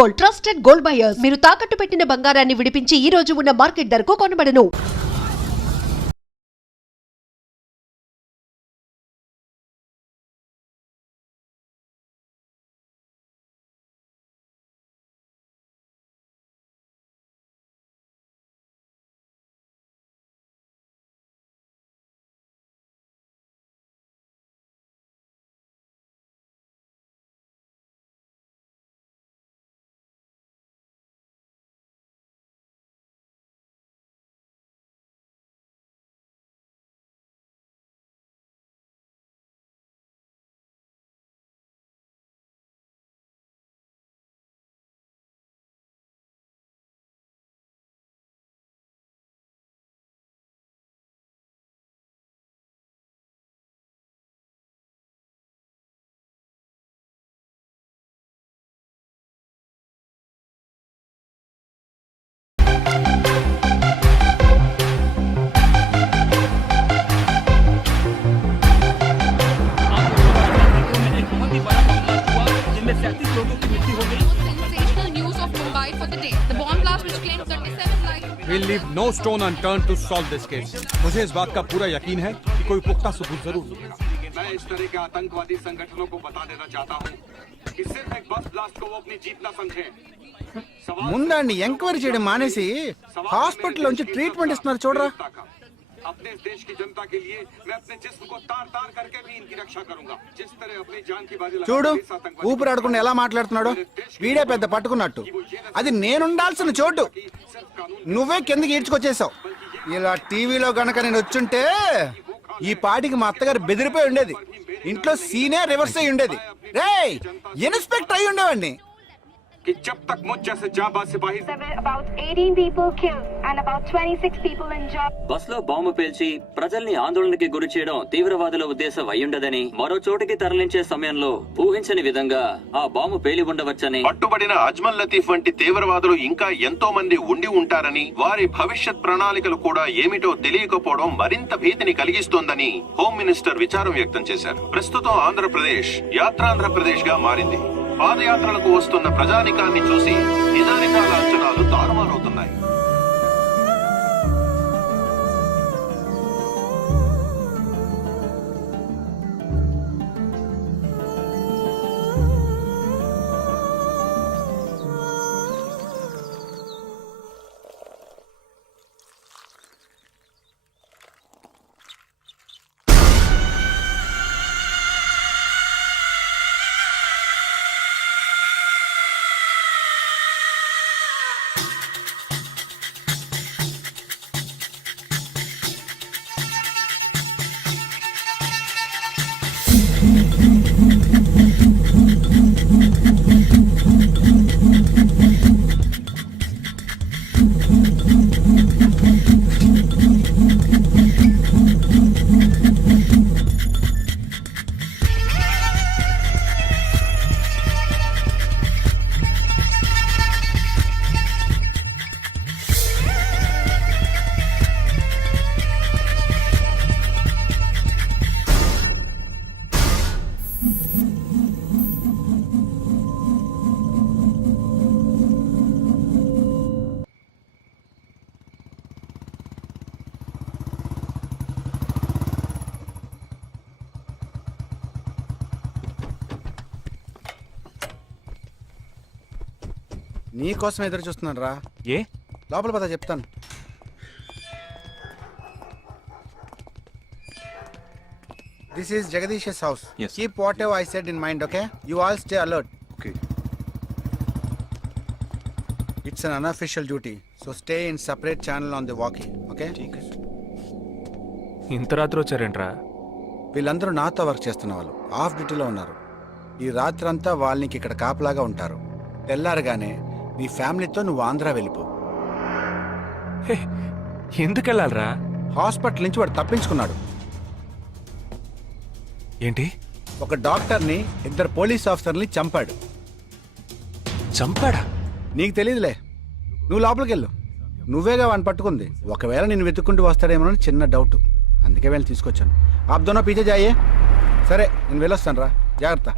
Gold, trusted gold buyers. మీరు తాకట్టు పెట్టిన బంగారాన్ని విడిపించి ఈ రోజు ఉన్న మార్కెట్ ధరకు కొనబడను. We'll leave no stone unturned to solve this case. मुझे इस बात का पूरा यकीन है कि कोई पुख्ता सबूत जरूर मिलेगा। मैं इस तरह के आतंकवादी संगठनों को बता देना चाहता हूँ कि सिर्फ एक बस ब्लास्ट को वो अपनी जीत न समझें। ముందండి ఎంక్వైరీ చేయడం మానేసి హాస్పిటల్ నుంచి ట్రీట్మెంట్ ఇస్తున్నారు చూడరా. अपने देश की जनता के लिए मैं अपने जिस्म को तार तार करके भी इनकी रक्षा करूंगा। जिस तरह अपनी जान की बाजी చూడు ఊపిరాడకుండా ఎలా మాట్లాడుతున్నాడు. వీడే పెద్ద పట్టుకున్నట్టు. అది నేనుండాల్సిన చోటు నువ్వే కిందకి ఈడ్చుకొచ్చేసావు. ఇలా టీవీలో గనక నేను వచ్చుంటే ఈ పాటికి మా అత్తగారు బెదిరిపోయి ఉండేది. ఇంట్లో సీనే రివర్స్ అయి ఉండేది. రేయ్ ఇన్స్పెక్టర్ అయి ఉండేవాడిని. कि जब तक मुझ जैसे जाबाज सिपाही about 18 people killed and about 26 people injured. Bus లో బాంబు పేల్చి ప్రజల్ని ఆందోళనకి గురి చేయడం తీవ్రవాదుల ఉద్దేశం అయ్యుండదని, మరో చోటికి తరలించే సమయంలో ఊహించని విధంగా ఆ బాంబు పేలి ఉండవచ్చని, పట్టుబడిన అజ్మల్ లతీఫ్ వంటి తీవ్రవాదులు ఇంకా ఎంతో మంది ఉండి ఉంటారని, వారి భవిష్యత్ ప్రణాళికలు కూడా ఏమిటో తెలియకపోవడం మరింత భీతిని కలిగిస్తోందని హోమ్ మినిస్టర్ విచారం వ్యక్తం చేశారు. ప్రస్తుతం ఆంధ్రప్రదేశ్ యాత్రాంధ్రప్రదేశ్ గా మారింది. పాదయాత్రలకు వస్తున్న ప్రజానికాన్ని చూసి నిజానిజాల అంచనాలు తారుమారవుతున్నాయి. నీకోసం ఎదురు చూస్తున్నాను రా. ఏ లోపల పద చెప్తాను. This is Jagadish house. Keep what ever I said in mind. Okay, you all stay alert. Okay. It's an unofficial duty, so stay in separate channel on the walkie. Okay, ఇంత రాత్రి వచ్చారేంట్రా? వీళ్ళందరూ నాతో వర్క్ చేస్తున్న వాళ్ళు ఆఫ్ డ్యూటీలో ఉన్నారు. ఈ రాత్రంతా వాళ్ళకి ఇక్కడ కాపలాగా ఉంటారు. తెల్లారగానే నీ ఫ్యామిలీతో నువ్వు ఆంధ్ర వెళ్ళిపో. ఎందుకు వెళ్ళాలరా? హాస్పిటల్ నుంచి వాడు తప్పించుకున్నాడు. ఏంటి? ఒక డాక్టర్ని, 2 పోలీస్ ఆఫీసర్ని చంపాడు. చంపాడా? నీకు తెలియదులే, నువ్వు లోపలికి వెళ్ళు. నువ్వేగా వాడిని పట్టుకుంది. ఒకవేళ నేను వెతుక్కుంటూ వస్తాడేమోనని చిన్న డౌట్, అందుకే వెళ్ళి తీసుకొచ్చాను. ఆప్ దోనో పీछे जाइए. సరే నేను వెళ్ళొస్తాను రా, జాగ్రత్త.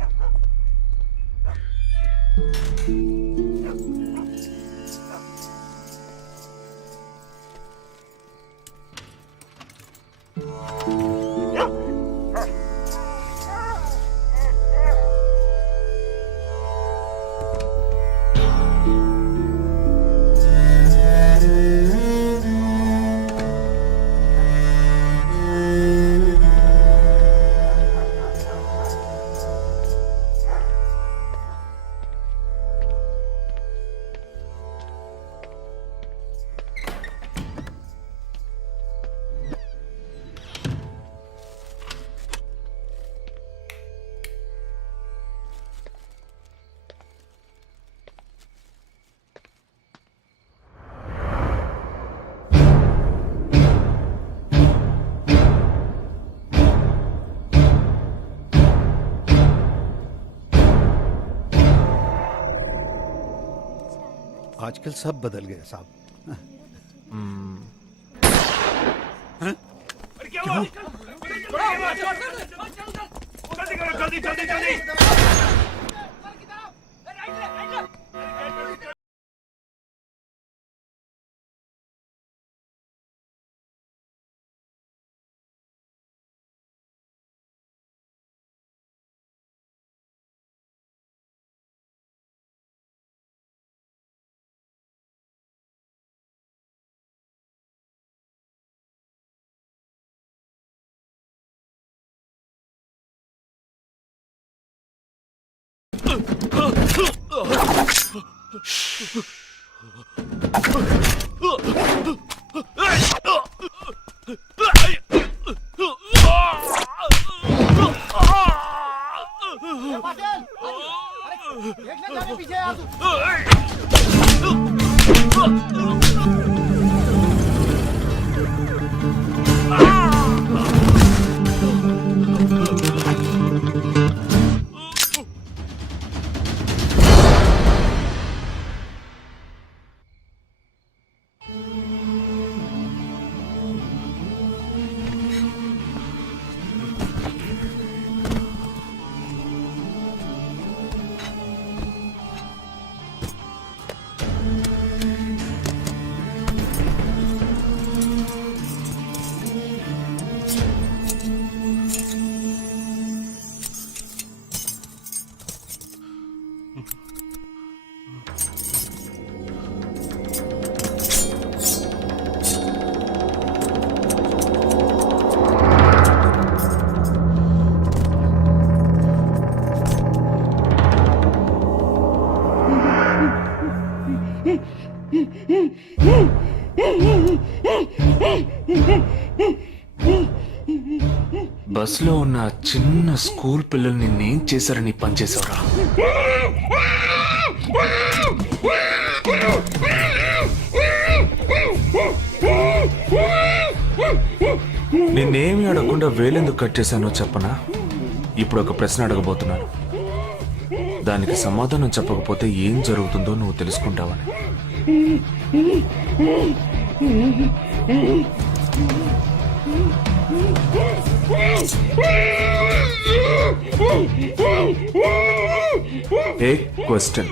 आजकल सब बदल गया साहब। బస్ లో ఉన్న చిన్న స్కూల్ పిల్లల్ని నేను చేశారని పనిచేసావురా. నిన్నేమి అడగకుండా వేలెందుకు కట్ చేశానో చెప్పనా? ఇప్పుడు ఒక ప్రశ్న అడగబోతున్నాను. దానికి సమాధానం చెప్పకపోతే ఏం జరుగుతుందో నువ్వు తెలుసుకుంటావని. एक क्वेश्चन,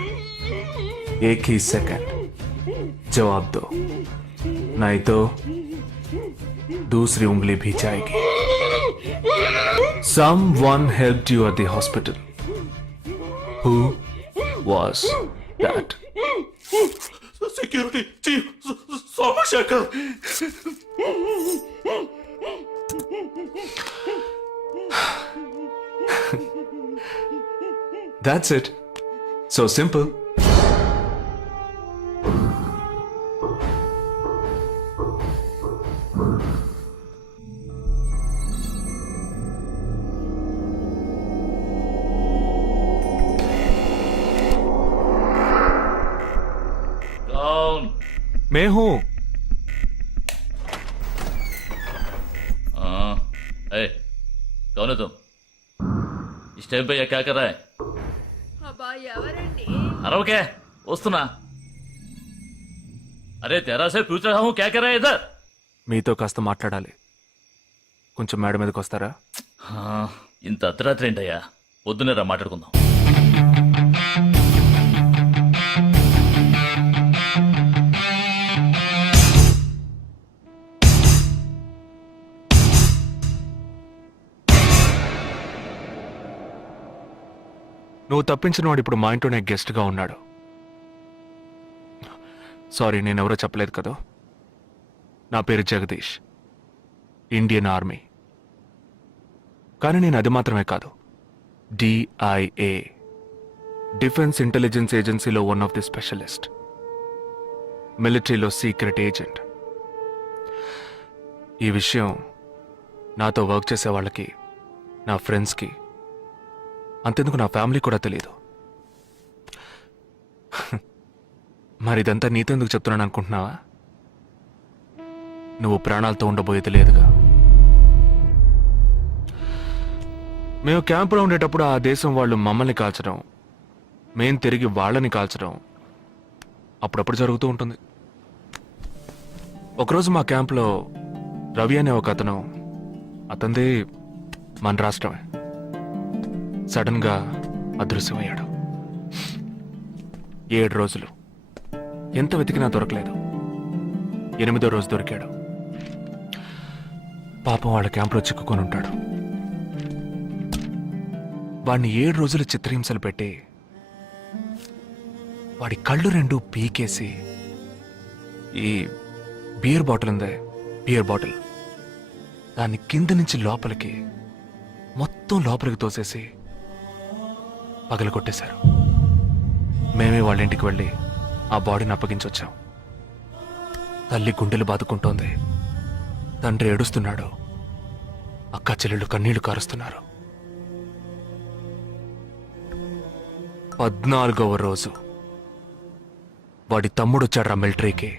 एक ही सेकंड, जवाब दो, नहीं तो दूसरी उंगली भी जाएगी. Someone helped you at the hospital. Who was that? Security chief Somashekar. That's it. So simple. Down. मैं हूं. ए, कौन है तुम? इस टाइम पे ये क्या कर रहा है? अरे क्या वस्तुना? अरे तेरा से पूछ रहा हूँ क्या कर रहा है इधर? మీతో కాస్త మాట్లాడాలి. కొంచెం మేడ మీదకి వస్తారా? ఇంత అర్ధరాత్రి ఏంటయ్యా? పొద్దునే రా మాట్లాడుకుందాం. నువ్వు తప్పించిన వాడు ఇప్పుడు మా ఇంట్లోనే గెస్ట్గా ఉన్నాడు. సారీ, నేనెవరో చెప్పలేదు కదా. నా పేరు జగదీష్, ఇండియన్ ఆర్మీ. కానీ నేను అది మాత్రమే కాదు, DIA, డిఫెన్స్ ఇంటెలిజెన్స్ ఏజెన్సీలో వన్ ఆఫ్ ది స్పెషలిస్ట్, మిలిటరీలో సీక్రెట్ ఏజెంట్. ఈ విషయం నాతో వర్క్ చేసే వాళ్ళకి, నా ఫ్రెండ్స్కి, అంతెందుకు నా ఫ్యామిలీ కూడా తెలియదు. మరి ఇదంతా నీతెందుకు చెప్తున్నాను అనుకుంటున్నావా? నువ్వు ప్రాణాలతో ఉండబోయేది లేదుగా. మేము క్యాంపులో ఉండేటప్పుడు ఆ దేశం వాళ్ళు మమ్మల్ని కాల్చడం, మేం తిరిగి వాళ్ళని కాల్చడం అప్పుడప్పుడు జరుగుతూ ఉంటుంది. ఒకరోజు మా క్యాంప్లో రవి అనే ఒక అతను, అతనిది మన రాష్ట్రమే, సడన్గా అదృశ్యమయ్యాడు. 7 రోజులు ఎంత వెతికినా దొరకలేదు. 8వ రోజు దొరికాడు. పాపం వాళ్ళ క్యాంప్లో చిక్కుకొని ఉంటాడు. వాడిని 7 రోజులు చిత్రహింసలు పెట్టి వాడి కళ్ళు 2 పీకేసి ఈ బియర్ బాటిల్ ఉందే, బియర్ బాటిల్, దాన్ని కింద నుంచి లోపలికి మొత్తం లోపలికి తోసేసి పగలగొట్టేశారు. మేమే వాళ్ళ ఇంటికి వెళ్ళి ఆ బాడీని అప్పగించొచ్చాం. తల్లి గుండెలు బాదుకుంటోంది, తండ్రి ఏడుస్తున్నాడు, అక్క చెల్లెళ్ళు కన్నీళ్లు కారుస్తున్నారు. 14వ రోజు వాడి తమ్ముడు వచ్చాడ్రా మిలిటరీకి.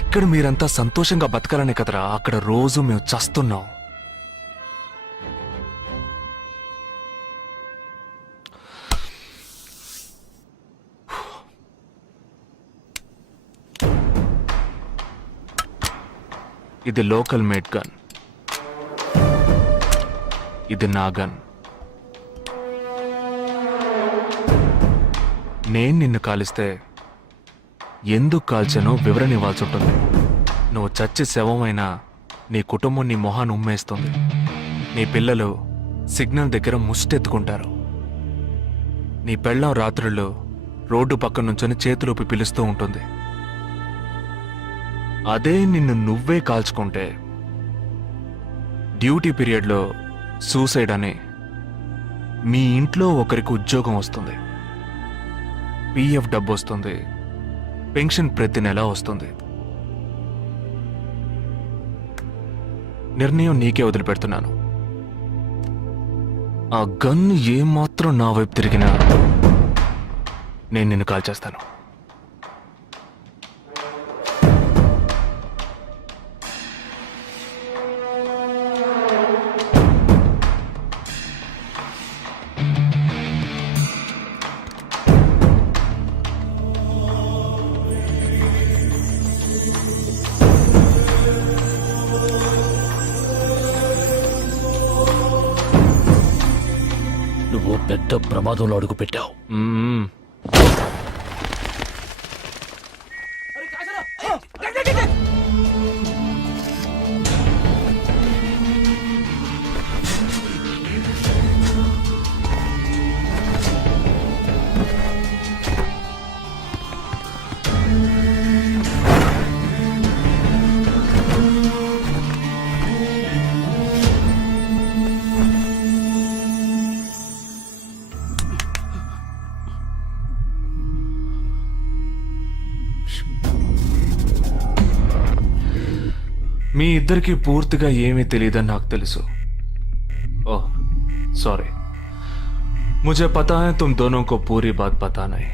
ఇక్కడ మీరంతా సంతోషంగా బతకాలనే కదరా అక్కడ రోజు మేము చస్తున్నాం. ఇది లోకల్ మేడ్ గన్, ఇది నా గన్. నేను నిన్ను కాలిస్తే ఎందుకు కాల్చానో వివరణ ఇవ్వాల్సి ఉంటుంది. నువ్వు చచ్చి శవమైనా నీ కుటుంబం నీ మొహాన్ని ఉమ్మేస్తుంది. నీ పిల్లలు సిగ్నల్ దగ్గర ముష్టెత్తుకుంటారు. నీ పెళ్ళాం రాత్రుళ్ళు రోడ్డు పక్కన నుంచొని చేతులూపి పిలుస్తూ ఉంటుంది. అదే నిన్ను నువ్వే కాల్చుకుంటే డ్యూటీ పీరియడ్లో సూసైడ్ అని మీ ఇంట్లో ఒకరికి ఉద్యోగం వస్తుంది, పిఎఫ్ డబ్బు వస్తుంది, పెన్షన్ ప్రతి నెల వస్తుంది. నిర్ణయం నీకే వదిలిపెడుతున్నాను. ఆ గన్ ఏమాత్రం నా వైపు తిరిగినా నేను నిన్ను కాల్చేస్తాను. నువ్వు పెద్ద ప్రమాదంలో అడుగు పెట్టావు. మ్మ్. మీ ఇద్దరికి పూర్తిగా ఏమీ తెలియదని నాకు తెలుసు. ఓహ్ सॉरी, मुझे पता है तुम दोनों को पूरी बात पता नहीं.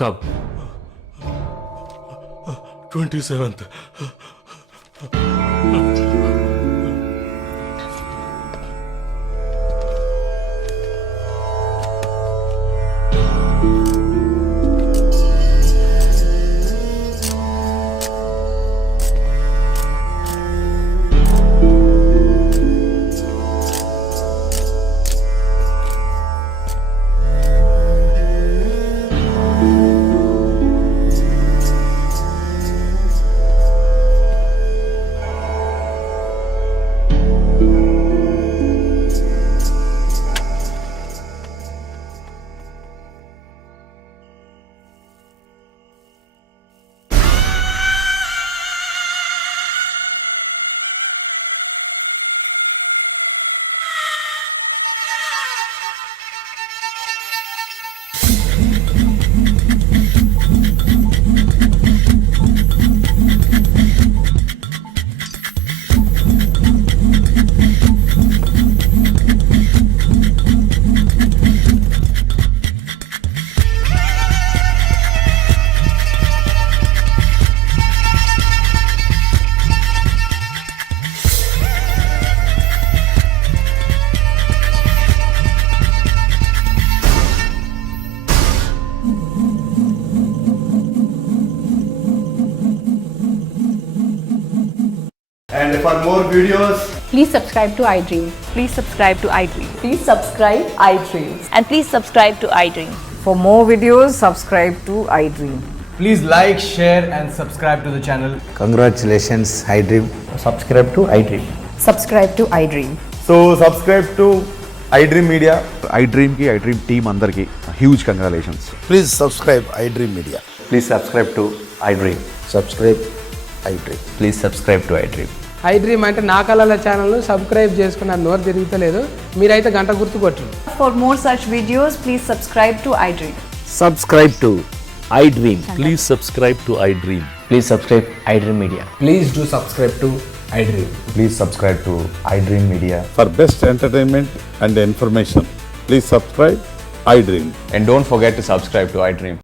కబ్ 27th. And for more videos, Please subscribe to iDream. Please subscribe to iDream. Please subscribe iDream. And please subscribe to iDream. For more videos, subscribe to iDream. Please like, share and subscribe to the channel. congratulations, iDream. Subscribe to iDream. Subscribe to iDream. So subscribe to iDream Media. iDream ki iDream team andarki huge congratulations. Please subscribe iDream Media. Please subscribe to iDream. Subscribe iDream. Please subscribe to iDream. iDream అంటే నా కళల ఛానల్ను subscribe చేసుకున్న నోరు తిరుగుతలేదు మీరైతే గంట గుర్తు కొట్టండి. For more such videos, please subscribe to iDream. Subscribe to iDream. Please subscribe to iDream. Please subscribe iDream Media. Please do subscribe to iDream. Please subscribe to iDream Media. For best entertainment and information, please subscribe iDream. And don't forget to subscribe to iDream.